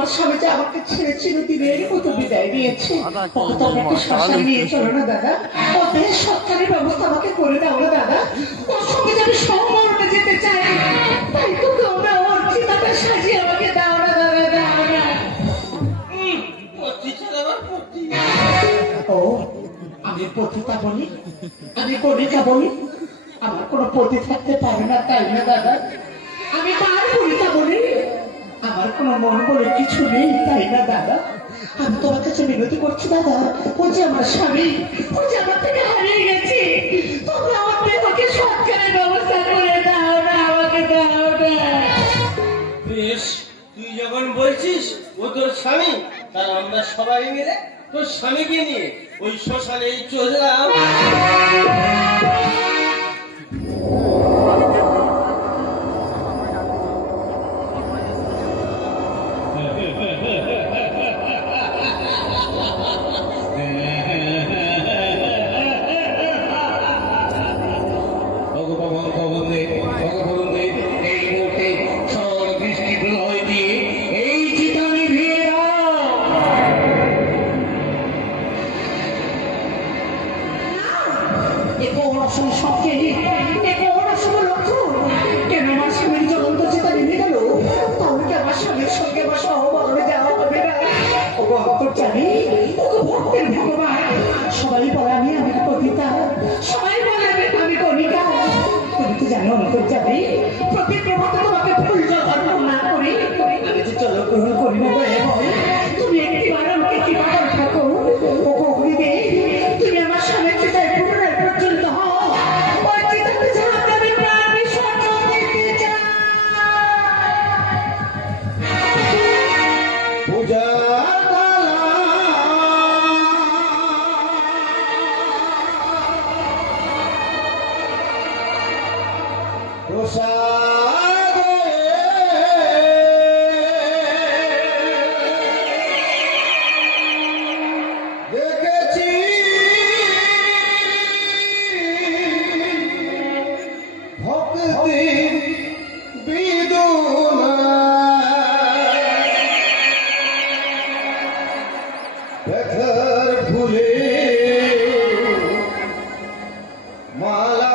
আমার স্বামী যে আমাকে ছেড়ে চিরদিনের মতো বিদায় দিয়েছে, একটা শ্মশানে নিয়ে চলো না দাদা, ও দেশ সরকারের ব্যবস্থা আমাকে করে দাও না দাদা। ওর সঙ্গে যে আমি সম্পর্কে যেতে চাই, তাই তো তোমরা ওর চিতাটা সাজিয়ে আমাকে দাও না দাদা, দাও না। ও আমি পতিতা বলি, আমি কলিকা বলি, আমার কোনো পতি থাকতে পারে না তাই না দাদা? আমি তার কলিকা বলি, আমার কোনো মন বলে কিছু নেই তাই না দাদা? আমি তোমার কাছে বিনতি করছি দাদা, ও যে আমার স্বামী, ও যে আমার থেকে হারিয়ে গেছে, তোমরা আমার দেহকে সৎকারের ব্যবস্থা করে দাও না, আমাকে দাও না। বেশ, তুই যখন বলছিস ও তোর স্বামী, তা আমরা সবাই মিলে তোর স্বামীকে নিয়ে ওই শ্মশানে চললাম। সবাই বলে আমি কবিতা, সবাই বলে আমি কবিতা। তুমি তো জানো জানি প্রত্যেক প্রভাতে তোমাকে ফুল জল না করি, আমি যে জল গ্রহণ করি না। তুমি একটিবার আমাকে কিভাবে থাকো অগ্নিদে, তুমি আমার স্বামীর চিতায় পুনরায় পর্যন্ত হও, ওই চিতাতে যাহাতে আমি প্রাণ বিসর্জন দিতে চাই। পূজা দেখেছি ভক্তি বিদুনা ব্যথার ফুলে মালা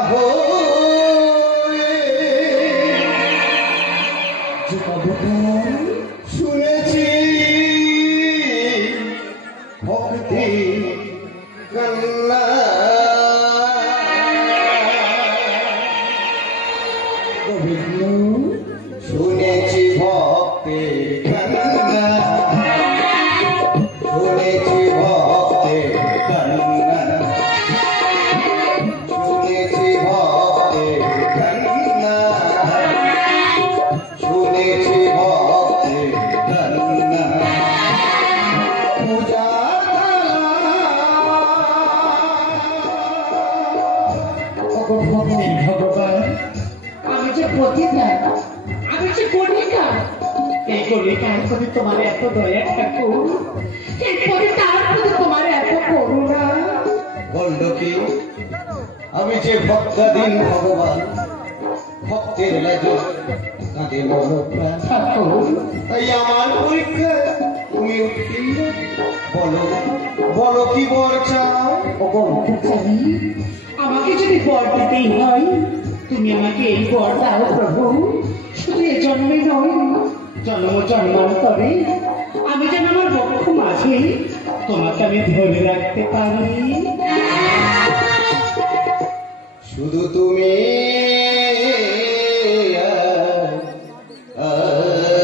শুনেছি ভক্তি কান্না, শুনেছি ভক্তি কান্না, শুনেছি ভক্তি কান্না, শুনেছি ভক্তি কান্না, শুনেছি ভক্তি কান্না। পূজা ভগবান, আমি যে পতিতা, আমি যে কলিকা, এই কলিকার প্রতি তোমার এত দয়া ঠাকুর, এই পতিতার প্রতি তোমার এত করুণা। গণ্ডকী, আমি যে ভক্তাধীন ভগবান, ভক্তের লাগে কাঁদে মনোপ্রাণ ঠাকুর, তাই আমার পরীক্ষা তুমি উত্তীর্ণ। বলো বলো কি বর চাও? আমাকে যদি বর দিতেই হয়, তুমি আমাকে এই বর দাও প্রভু। শুধু এ জন্মে নয়, জন্ম জন্মান্তরে আমি যেন আমার বক্ষ মাঝে তোমাকে আমি ধরে রাখতে পারি। শুধু তুমি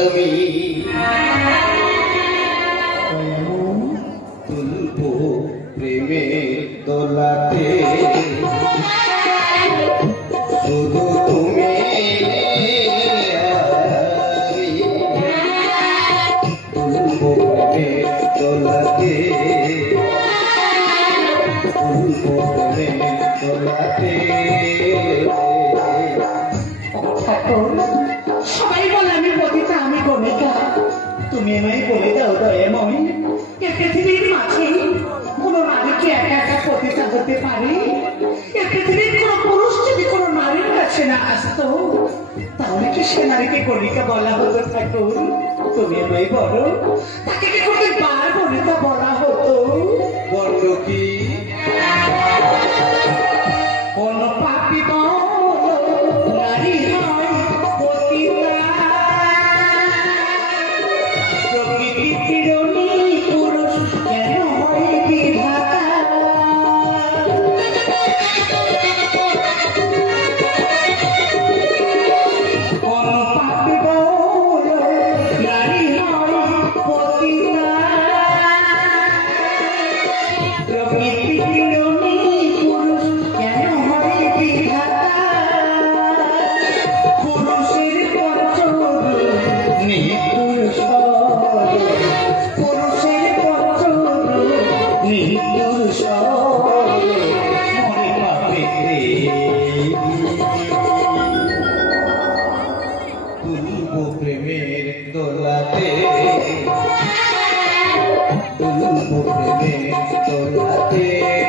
আমি তুলবো প্রেমের দোলাতে, শুধু তুমি তুলবো প্রেমের দোলাতে, তুলবো প্রেমের দোলাতে। সবাই বলে আমি পতিতা, আমি গণিকা, তুমি আমায় বলে দাও দয়াময়, এ পৃথিবীর মাঝে কোন নারীকে একা একা পতিতা হতে পারে? এ পৃথিবীর কোন পুরুষ যদি কোন নারীর কাছে না আসতো, তাহলে কি সে নারীকে গণিকা বলা হতো ঠাকুর? তুমি মেয়ে বলো তাকে কি করতে বার বনিতা বলা হতো? গণ্ডকী কোন পাপি নারী নয় পতিতা, প্রকৃতি চিরণী পুরুষ কেন হয় বিধাতা? কোন পাপি নারী নয় পতিতা, প্রকৃতি চিরণী পুরুষ কেন হয় বিধাতা? পুরুষের পঞ্চরূপ নিপুর সর, পুরুষের পঞ্চরূপ নিপুর সর, মরে পাবে তুলব প্রেমের দোলাতে, তুলব প্রেমের দোলাতে।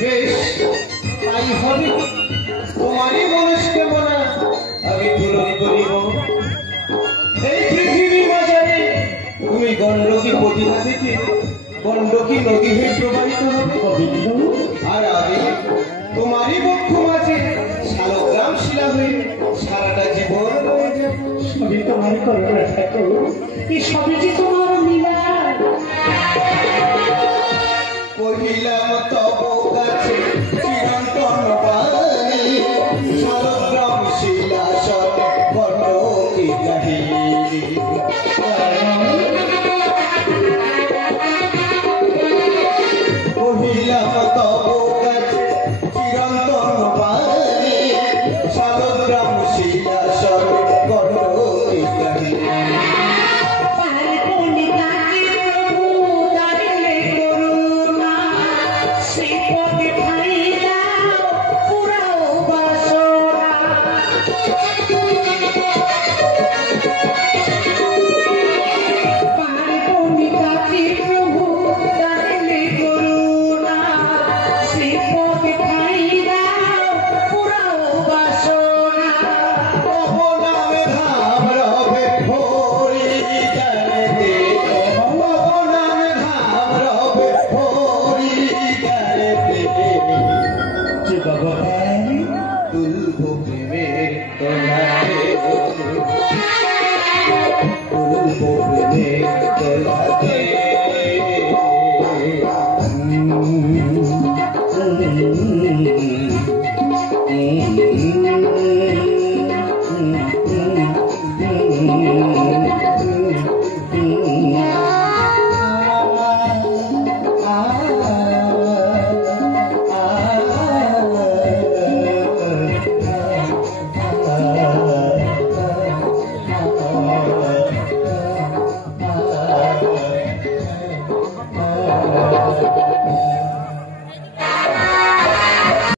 বেশ তাই হবে, তোমারই মনস্কে মনা আমি পূরণ করিব। এই পৃথিবী বাজারে তুমি গণ্ডকী প্রতিভা থেকে গণ্ডকী নদী হয়ে প্রবাহিত হবে, আর আমি তোমারই বক্ষ মাঝে শালগ্রাম শিলা হয়ে সারাটা জীবন রয়ে যাব। সবই তোমার করবে ঠাকুর, এই সবই যে তোমার লীলা। কহিলাম তব কাছে চিরন্তন বাণী, শালগ্রাম শিলা সব গণ্ডকী কাহিনী। কহিলাম তব কাছে চিরন্তন বাণী, শালগ্রাম শিলা সব গণ্ডকী কাহিনী। তুলব প্রেমের দোলাতে, তুলব প্রেমের দোলাতে।